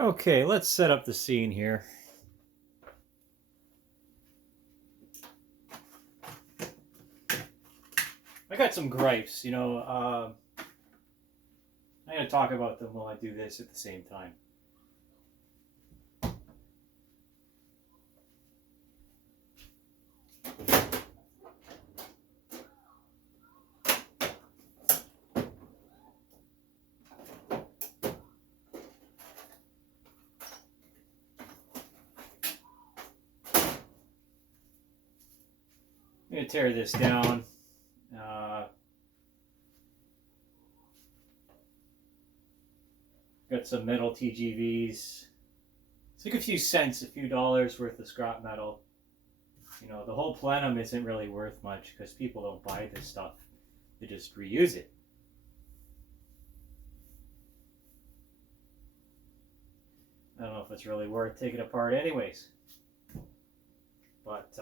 Okay, let's set up the scene here. I got some gripes, I'm going to talk about them while I do this at the same time. I'm going to tear this down. Got some metal TGVs. It's like a few cents, a few dollars worth of scrap metal. The whole plenum isn't really worth much because people don't buy this stuff. They just reuse it. I don't know if it's really worth taking apart anyways. But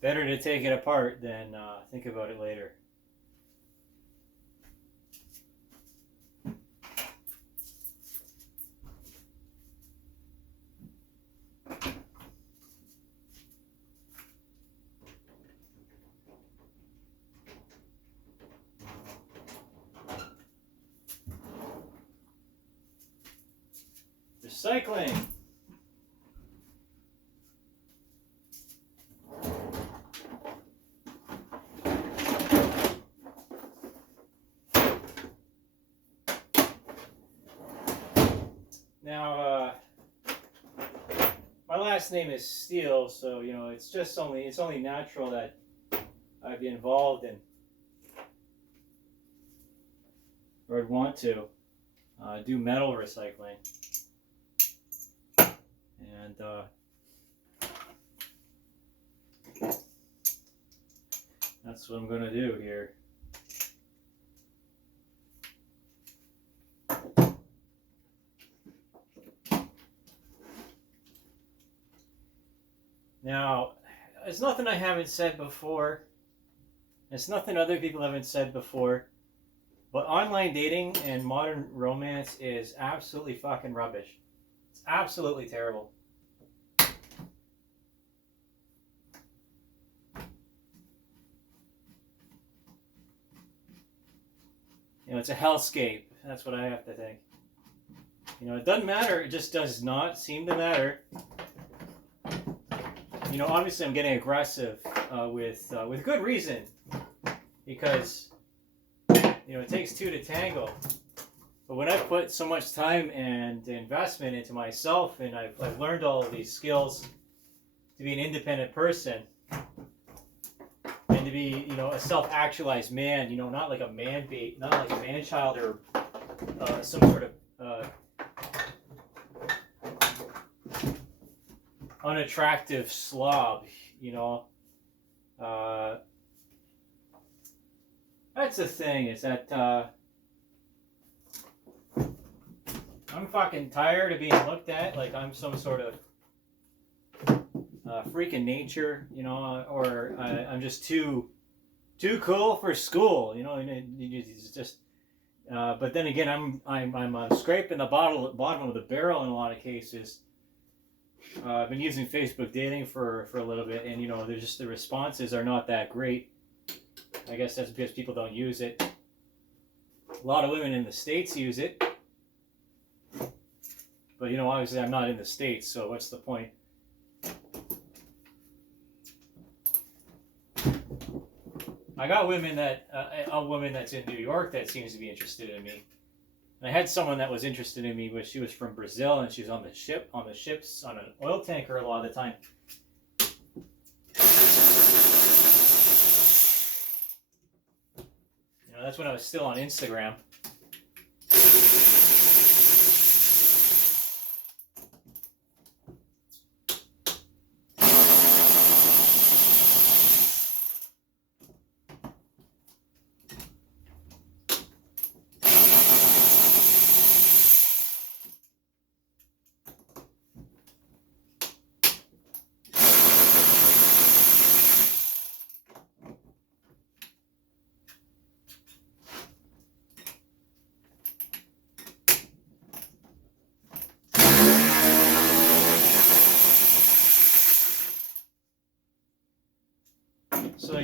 better to take it apart than think about it later. Recycling. Now, my last name is Steele, so it's only natural that I'd be involved in, or I'd want to do metal recycling, and that's what I'm going to do here. Now, it's nothing I haven't said before. It's nothing other people haven't said before. But online dating and modern romance is absolutely fucking rubbish. It's absolutely terrible. It's a hellscape. That's what I have to think. It doesn't matter. It just does not seem to matter. Obviously I'm getting aggressive with good reason, because it takes two to tango. But when I've put so much time and investment into myself, and I've learned all of these skills to be an independent person and to be a self-actualized man, not like a not like a man-child or some sort of unattractive slob, that's the thing, is that I'm fucking tired of being looked at like I'm some sort of freak in nature, or I'm just too cool for school, it's just. But then again, I'm scraping the bottom of the barrel in a lot of cases. I've been using Facebook dating for a little bit, and there's just the responses are not that great. I guess that's because people don't use it. A lot of women in the States use it, but obviously I'm not in the States, so what's the point? I got a woman that's in New York that seems to be interested in me. And I had someone that was interested in me, but she was from Brazil, and she was on the ships, on an oil tanker a lot of the time. That's when I was still on Instagram.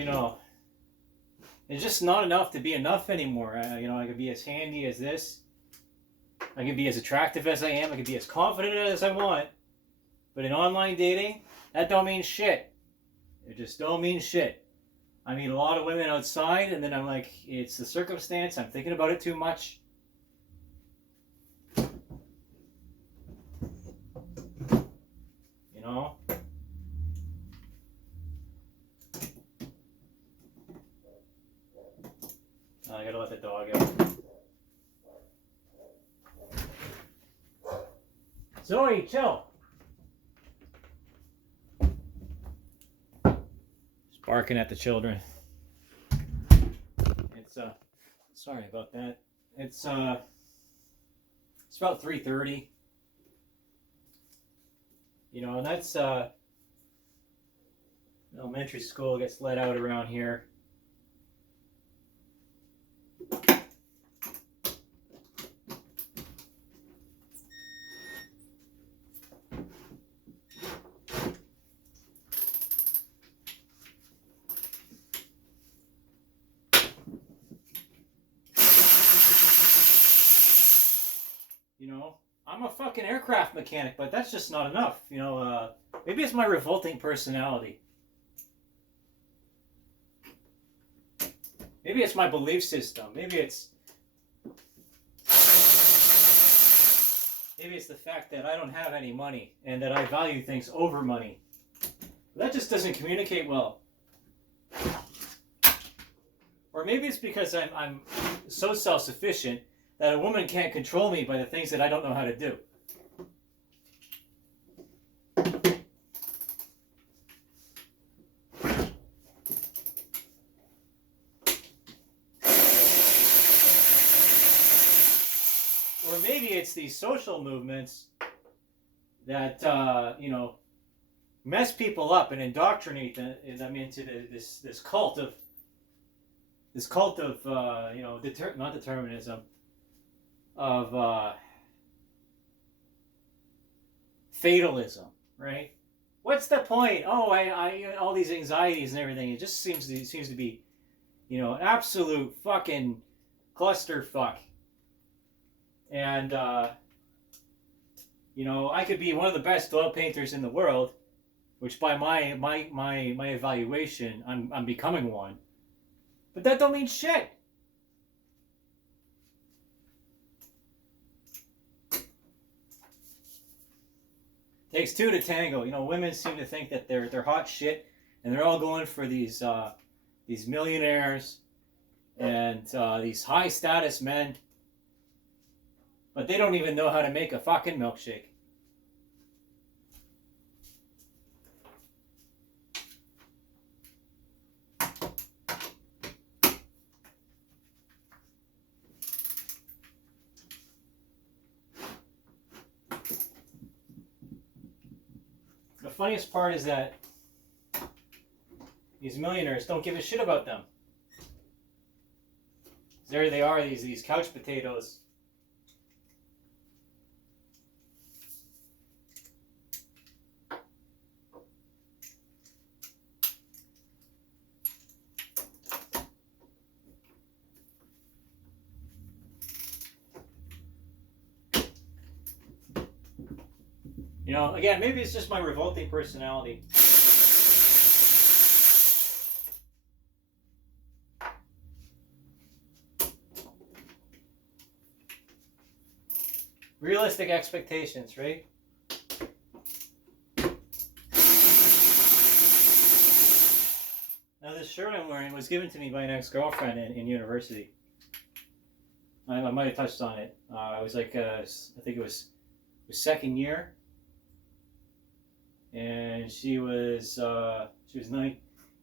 you know, it's just not enough to be enough anymore. You know, I could be as handy as this. I can be as attractive as I am. I can be as confident as I want. But in online dating, that don't mean shit. It just don't mean shit. I meet a lot of women outside, and then I'm like, it's the circumstance. I'm thinking about it too much. You know? I gotta let the dog out. Zoe, chill. Just barking at the children. It's sorry about that. It's about 3:30. You know, and that's elementary school gets let out around here. You know, I'm a fucking aircraft mechanic, but that's just not enough. You know, maybe it's my revolting personality. Maybe it's my belief system. Maybe it's the fact that I don't have any money and that I value things over money. That just doesn't communicate well. Or maybe it's because I'm so self-sufficient that a woman can't control me by the things that I don't know how to do. Or maybe it's these social movements that, you know, mess people up and indoctrinate them into this cult of, you know, not determinism, of fatalism, right? What's the point? Oh, I all these anxieties and everything. It just seems to be, you know, absolute fucking clusterfuck. And you know, I could be one of the best oil painters in the world, which by my evaluation, I'm becoming one. But that don't mean shit. Takes two to tango. You know, women seem to think that they're hot shit, and they're all going for these millionaires and these high status men, but they don't even know how to make a fucking milkshake. The funniest part is that these millionaires don't give a shit about them. There they are, these couch potatoes. You know, again, maybe it's just my revolting personality. Realistic expectations, right? Now, this shirt I'm wearing was given to me by an ex-girlfriend in university. I might have touched on it. I was like, I think it was second year. And she was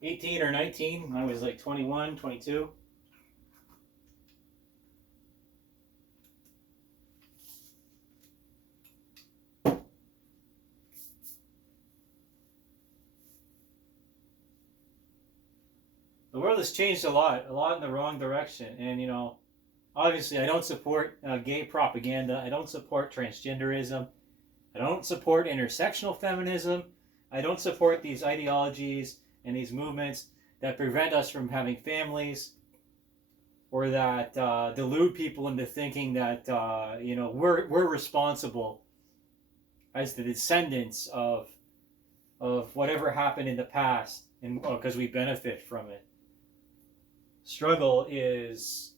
18 or 19. I was like 21, 22. The world has changed a lot in the wrong direction. And, you know, obviously I don't support gay propaganda. I don't support transgenderism. I don't support intersectional feminism. I don't support these ideologies and these movements that prevent us from having families, or that delude people into thinking that we're responsible as the descendants of whatever happened in the past, and because we benefit from it. Struggle is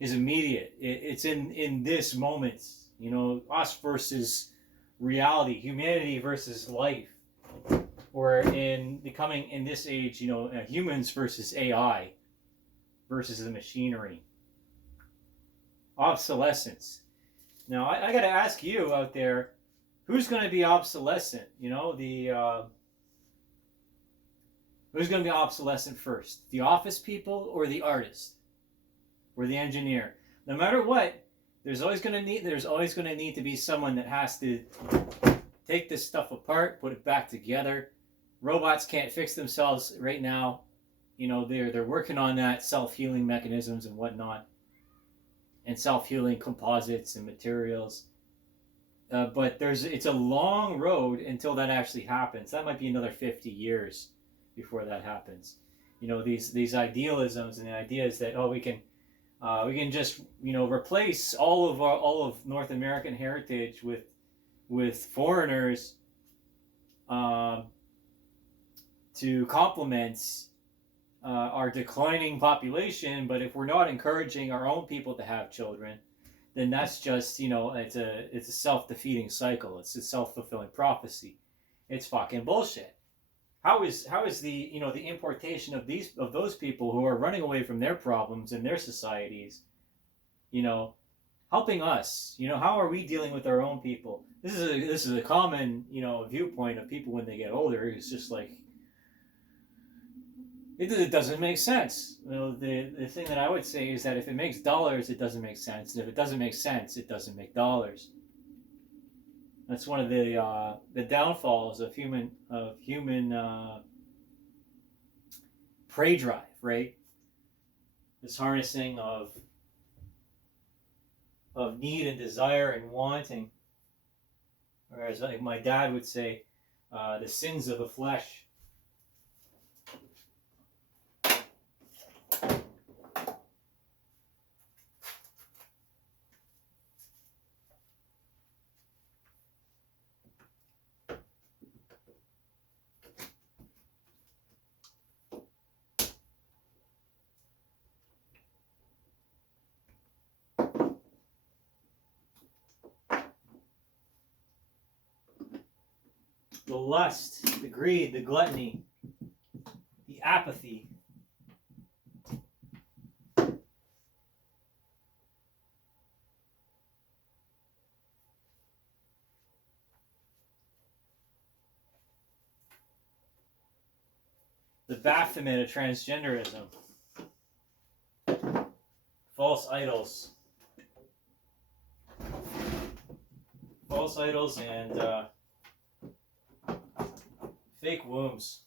immediate. It's in this moment. Us versus reality, humanity versus life, or in this age, humans versus AI versus the machinery. Obsolescence. Now, I got to ask you out there, who's going to be obsolescent? Who's going to be obsolescent first? The office people or the artist or the engineer? No matter what, there's always going to need to be someone that has to take this stuff apart, put it back together. Robots can't fix themselves right now. They're working on that, self-healing mechanisms and whatnot, and self-healing composites and materials. But it's a long road until that actually happens. That might be another 50 years before that happens. These idealisms and the ideas that we can just replace all of North American heritage with foreigners to complement our declining population. But if we're not encouraging our own people to have children, then that's just it's a self-defeating cycle. It's a self-fulfilling prophecy. It's fucking bullshit. How is the the importation of those people who are running away from their problems and their societies, helping us? How are we dealing with our own people? This is a common viewpoint of people when they get older. It's just like it doesn't make sense. The thing that I would say is that if it makes dollars, it doesn't make sense, and if it doesn't make sense, it doesn't make dollars. That's one of the downfalls of human prey drive, right? This harnessing of need and desire and wanting, or as my dad would say, the sins of the flesh. The lust, the greed, the gluttony, the apathy. The Baphomet of transgenderism. False idols. False idols and fake wombs.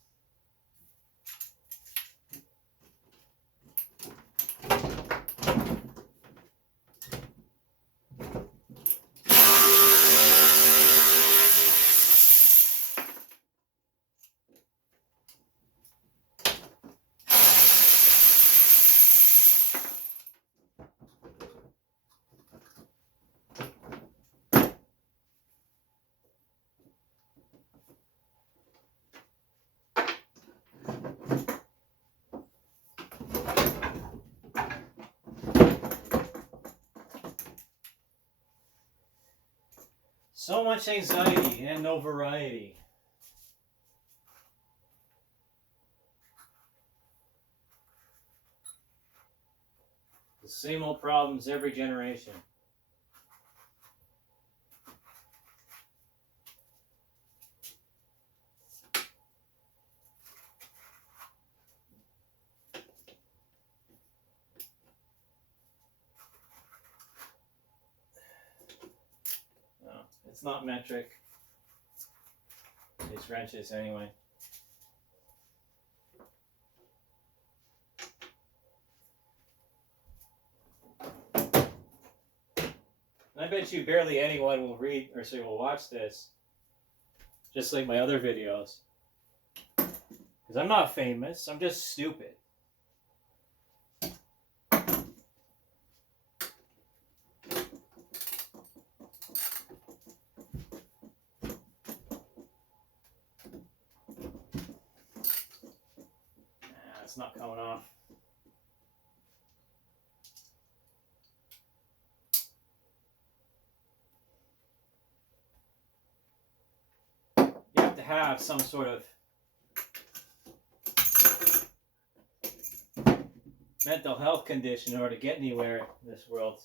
So much anxiety and no variety. The same old problems every generation. It's not metric. It's wrenches anyway. I bet you barely anyone will read or say will watch this, just like my other videos, because Because I'm not famous. I'm just stupid. It's not coming off. You have to have some sort of mental health condition in order to get anywhere in this world.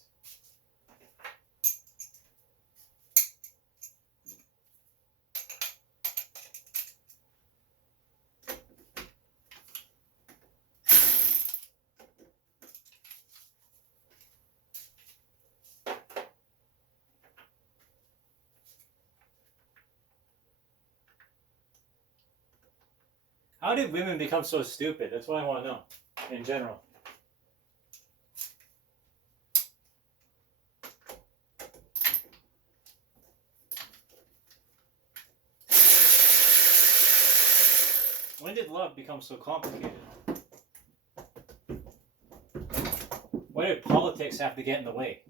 How did women become so stupid? That's what I want to know, in general. When did love become so complicated? Why did politics have to get in the way?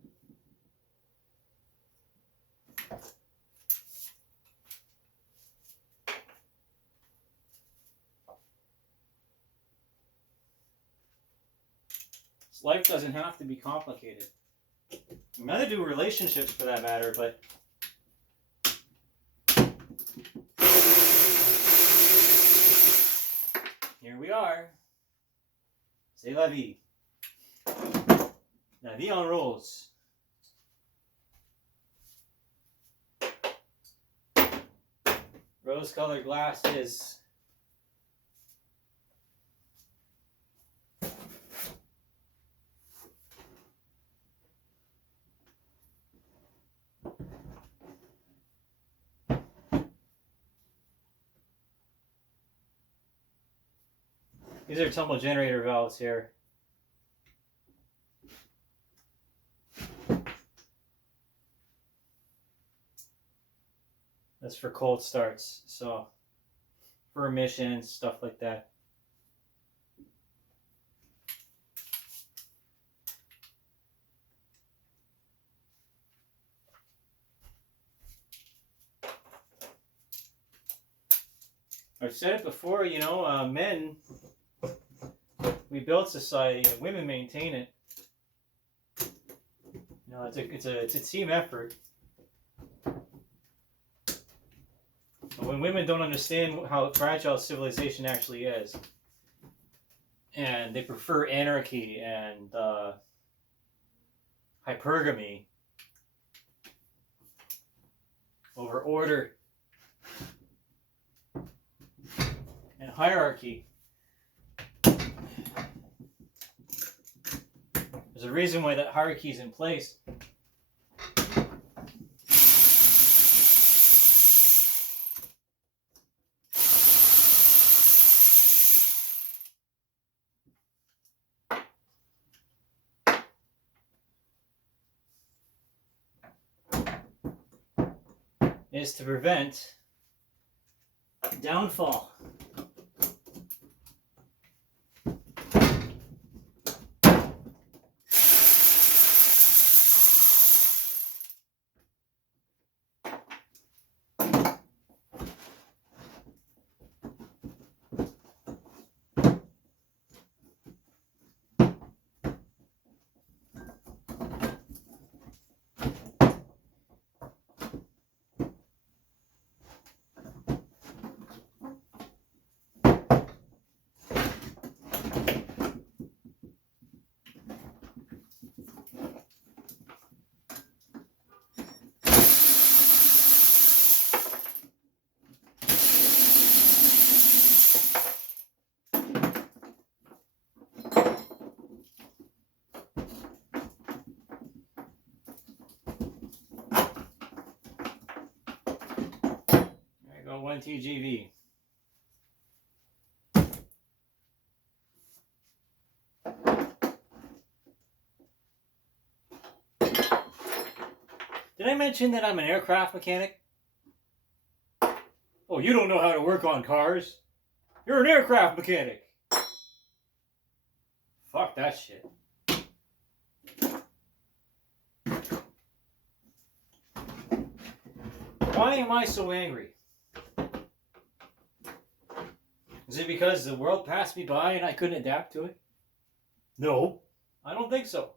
Life doesn't have to be complicated. Neither do relationships, for that matter, but here we are. C'est la vie. La vie en rose. Rose-colored glasses. These are tumble generator valves here. That's for cold starts, so for emissions, stuff like that. I've said it before, you know, men, we build society, and women maintain it. You know, it's a team effort. But when women don't understand how fragile civilization actually is, and they prefer anarchy and hypergamy over order and hierarchy. There's a reason why that hierarchy is in place. Is to prevent downfall. There you go, 1 TGV. Did I mention that I'm an aircraft mechanic? Oh, you don't know how to work on cars? You're an aircraft mechanic. Fuck that shit. Why am I so angry? Is it because the world passed me by and I couldn't adapt to it? No, I don't think so.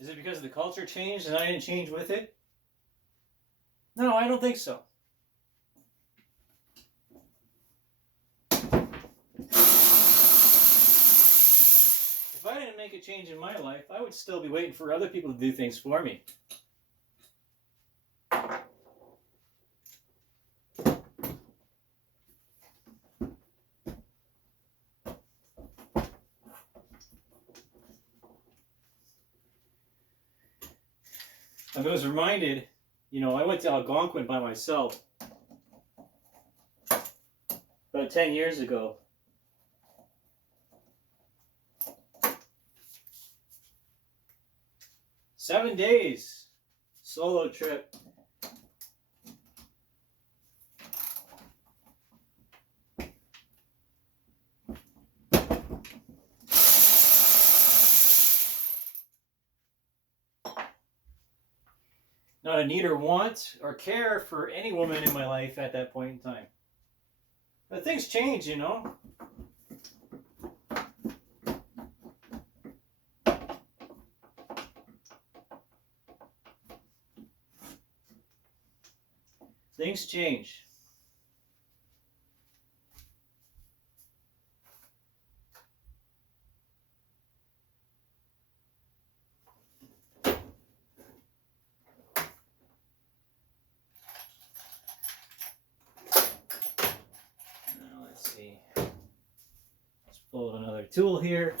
Is it because the culture changed and I didn't change with it? No, I don't think so. If I didn't make a change in my life, I would still be waiting for other people to do things for me. I was reminded, I went to Algonquin by myself about 10 years ago. Seven days, solo trip. Not a need or want or care for any woman in my life at that point in time. But things change, Things change. Let's see. Let's pull another tool here.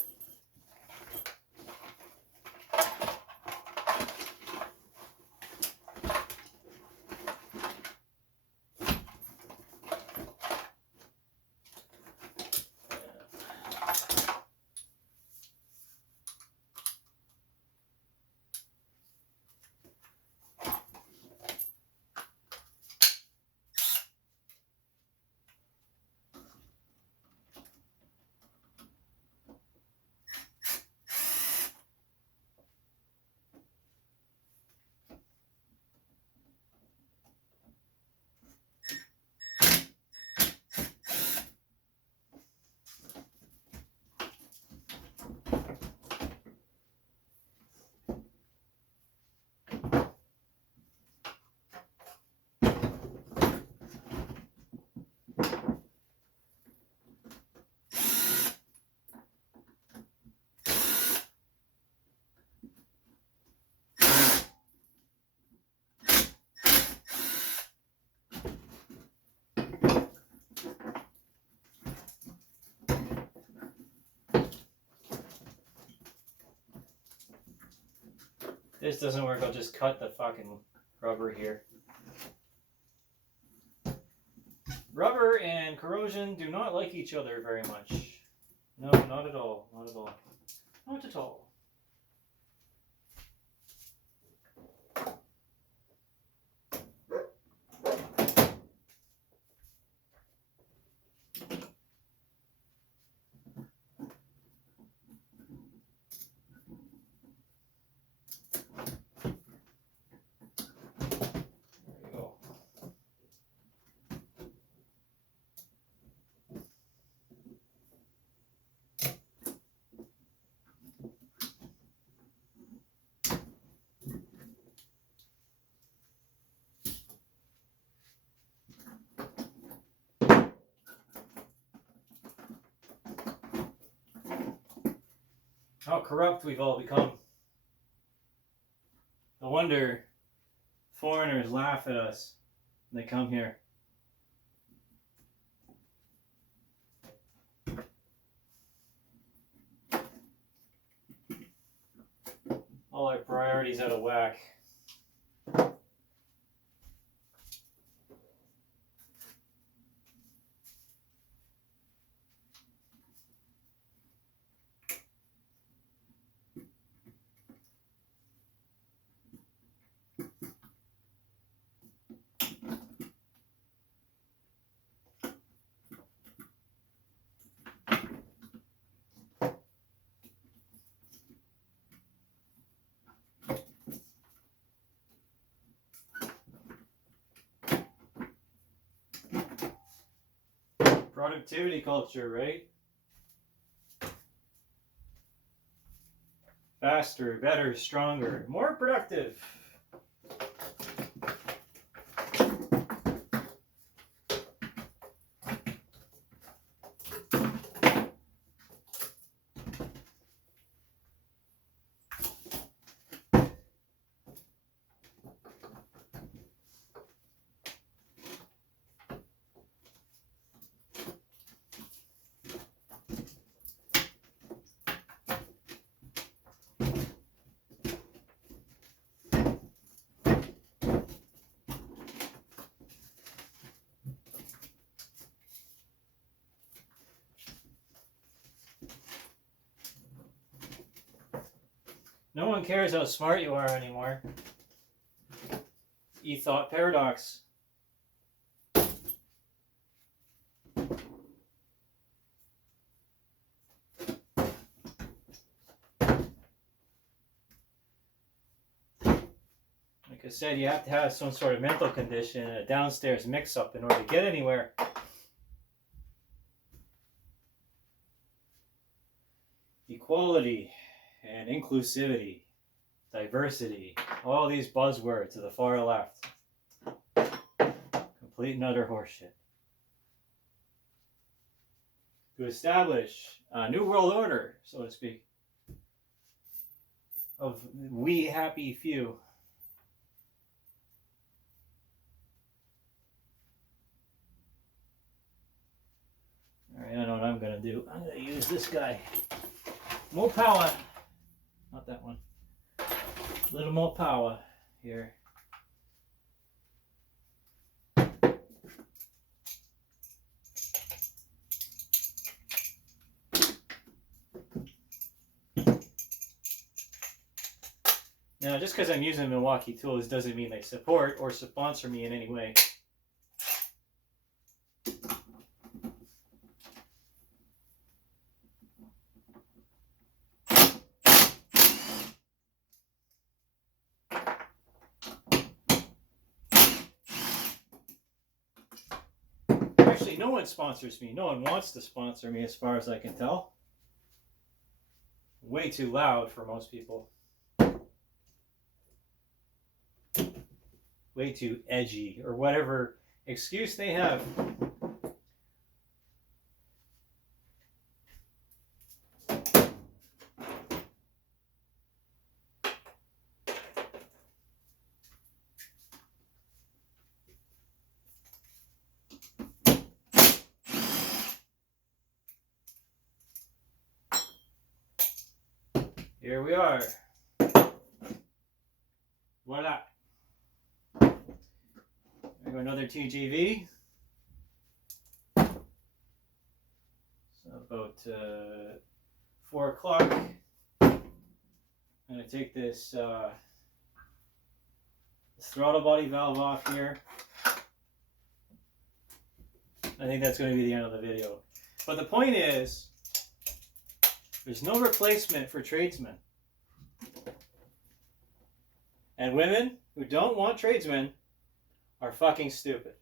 This doesn't work, I'll just cut the fucking rubber here. Rubber and corrosion do not like each other very much. No, not at all. Not at all. Not at all. How corrupt we've all become. No wonder foreigners laugh at us when they come here. all our priorities out of whack. Productivity culture, right? Faster, better, stronger, more productive. No one cares how smart you are anymore. E-thought paradox. Like I said, you have to have some sort of mental condition and a downstairs mix-up in order to get anywhere. Equality and inclusivity, diversity, all these buzzwords to the far left. Complete and utter horseshit. To establish a new world order, so to speak, of we happy few. Alright, I know what I'm going to do. I'm going to use this guy. More power. Not that one. A little more power here. Now, just because I'm using Milwaukee tools doesn't mean they support or sponsor me in any way. Actually, no one sponsors me. No one wants to sponsor me as far as I can tell. Way too loud for most people. Way too edgy, or whatever excuse they have. Here we are. Voila. There go another TGV. So about 4 o'clock. I'm going to take this throttle body valve off here. I think that's going to be the end of the video. But the point is, there's no replacement for tradesmen. And women who don't want tradesmen are fucking stupid.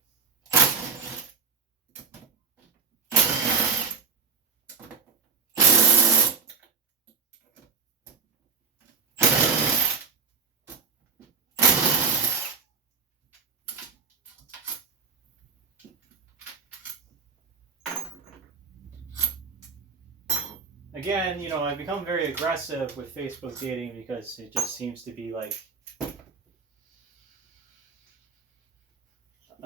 Again, you know, I've become very aggressive with Facebook dating because it just seems to be like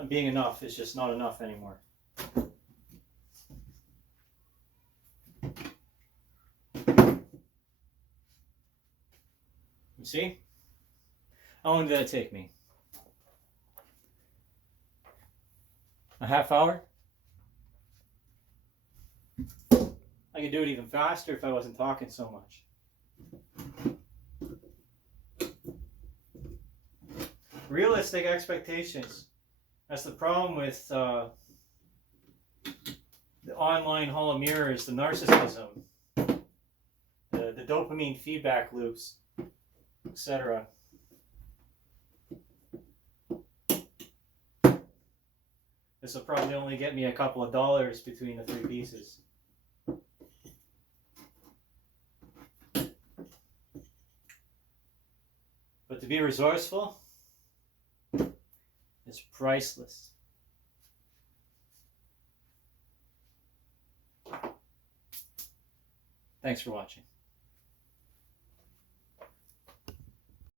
being enough is just not enough anymore. You see? How long did that take me? A half hour? I could do it even faster if I wasn't talking so much. Realistic expectations. That's the problem with the online hall of mirrors, the narcissism, the dopamine feedback loops, etc. This will probably only get me a couple of dollars between the 3 pieces. But to be resourceful is priceless. Thanks for watching.